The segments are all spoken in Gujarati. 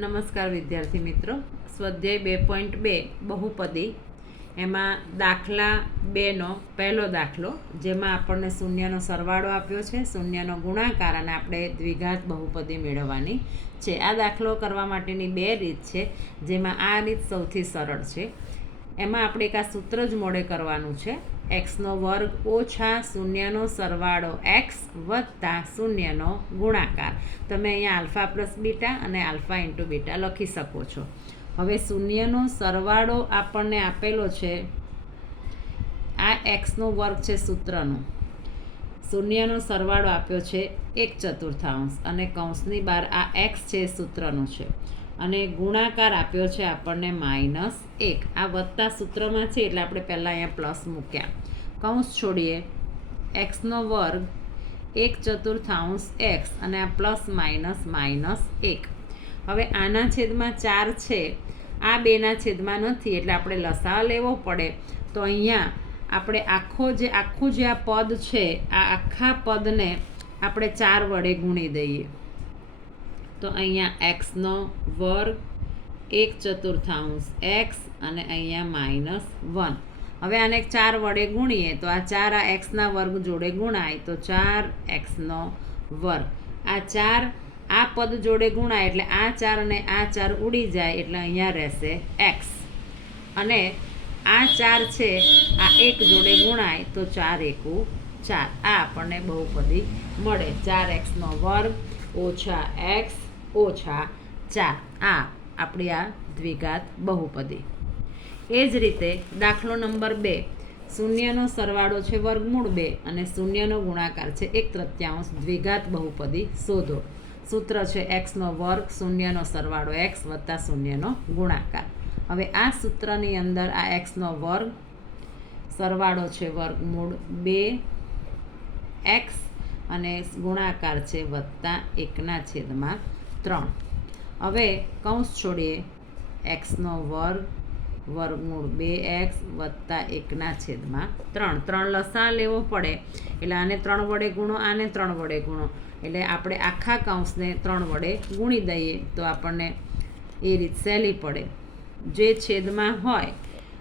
નમસ્કાર વિદ્યાર્થી મિત્રો, સ્વાધ્યાય 2.2 બહુપદી એમાં દાખલા 2નો પહેલો દાખલો, જેમાં આપણને શૂન્યનો સરવાળો આપ્યો છે, શૂન્યનો ગુણાકાર અને આપણે દ્વિઘાત બહુપદી મેળવવાની છે. આ દાખલો કરવા માટેની બે રીત છે, જેમાં આ રીત સૌથી સરળ છે. એમાં આપણે એક આ સૂત્ર જ મોડે કરવાનું છે. એક્સનો વર્ગ ઓછા શૂન્યનો સરવાળો એક્સ વત્તા શૂન્યનો ગુણાકાર. તમે અહીંયા આલ્ફા પ્લસ બીટા અને આલ્ફા ઇન્ટુ બીટા લખી શકો છો. હવે શૂન્યનો સરવાળો આપણને આપેલો છે, આ એક્સનો વર્ગ છે સૂત્રનો. શૂન્યનો સરવાળો આપ્યો છે 1/4 અને કૌંસની બહાર આ એક્સ છે સૂત્રનો છે, અને ગુણાકાર આપ્યો છે આપણને -1. આ વત્તા સૂત્રમાં છે એટલે આપણે પહેલાં અહીંયા પ્લસ મૂક્યા. કૌંસ છોડીએ, એક્સનો વર્ગ 1/4 એક્સ અને આ પ્લસ -1. હવે આના છેદમાં 4 છે, આ બેના છેદમાં નથી, એટલે આપણે લસાઅ લેવો પડે. તો અહીંયા આપણે આખું જે આ પદ છે, આ આખા પદને આપણે 4 વડે ગુણી દઈએ. તો અહીંયા એક્સનો વર્ગ 1/4 એક્સ અને અહીંયા -1. હવે આને 4 વડે ગુણીએ તો આ 4 આ એક્સના વર્ગ જોડે ગુણાય તો 4x વર્ગ. આ 4 આ પદ જોડે ગુણાય એટલે આ 4 અને આ 4 ઉડી જાય, એટલે અહીંયા રહેશે એક્સ. અને આ 4 છે આ 1 જોડે ગુણાય તો 4 એકુ 4. આ આપણને બહુપદી મળે, 4x વર્ગ ઓછા એક્સ ઓછા 4. આ આપણી આ દ્વિઘાત બહુપદી. એ જ રીતે દાખલો નંબર 2, શૂન્યનો સરવાળો છે વર્ગમૂળ 2 અને શૂન્યનો ગુણાકાર છે 1/3 દ્વિઘાત બહુપદી શોધો. સૂત્ર છે એક્સનો વર્ગ શૂન્યનો સરવાળો એક્સ વત્તા શૂન્યનો ગુણાકાર. હવે આ સૂત્રની અંદર આ એક્સનો વર્ગ સરવાળો છે વર્ગમૂળ 2 એક્સ અને ગુણાકાર છે વત્તા 1/3. હવે કૌંસ છોડીએ, એક્સનો વર્ગ વર્ગમૂળ 2x વત્તા 1/3. 3 લસા લેવો પડે એટલે આને 3 વડે ગુણો, આને 3 વડે ગુણો, એટલે આપણે આખા કૌંસને 3 વડે ગુણી દઈએ તો આપણને એ રીત સહેલી પડે. જે છેદમાં હોય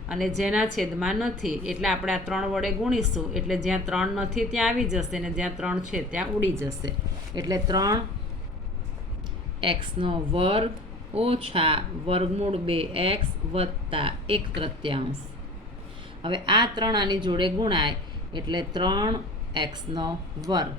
અને જેના છેદમાં નથી, એટલે આપણે આ 3 વડે ગુણીશું, એટલે જ્યાં 3 નથી ત્યાં આવી જશે અને જ્યાં 3 છે ત્યાં ઉડી જશે. એટલે 3x વર્ગ ઓછા વર્ગમૂળ 2x વત્તા 1/3. હવે આ 3 આની જોડે ગુણાય એટલે 3x વર્ગ.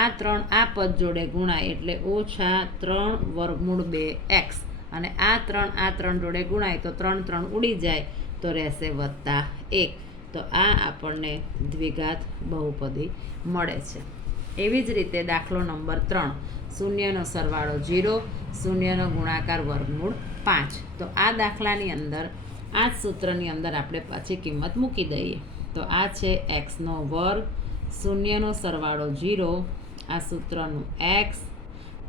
આ 3 આ પદ જોડે ગુણાય એટલે ઓછા 3 વર્ગમૂળ 2x, અને આ 3 જોડે ગુણાય તો 3 ઉડી જાય તો રહેશે વત્તા 1. તો આ આપણને દ્વિઘાત બહુપદી મળે છે. એવી જ રીતે દાખલો નંબર 3, શૂન્યનો સરવાળો 0, શૂન્યનો ગુણાકાર વર્ગમૂળ 5. તો આ દાખલાની અંદર આ જ સૂત્રની અંદર આપણે પાછી કિંમત મૂકી દઈએ. તો આ છે એક્સનો વર્ગ શૂન્યનો સરવાળો 0, આ સૂત્રનું એક્સ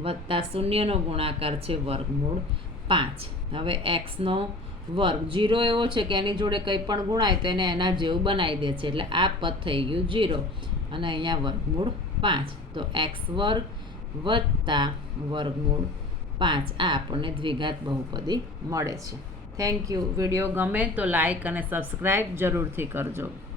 વત્તા શૂન્યનો ગુણાકાર છે વર્ગમૂળ 5. હવે એક્સનો વર્ગ 0 એવો છે કે એની જોડે કંઈ પણ ગુણાય તો એને એના જેવું બનાવી દે છે, એટલે આ પદ થઈ ગયું 0 અને અહીંયા વર્ગમૂળ 5. તો એક્સ વર્ગ વત્તા વર્ગમૂળ 5. આ આપણને દ્વિઘાત બહુપદી મળે છે. Thank you. વિડીયો ગમે તો લાઈક અને સબસ્ક્રાઈબ જરૂરથી કરજો.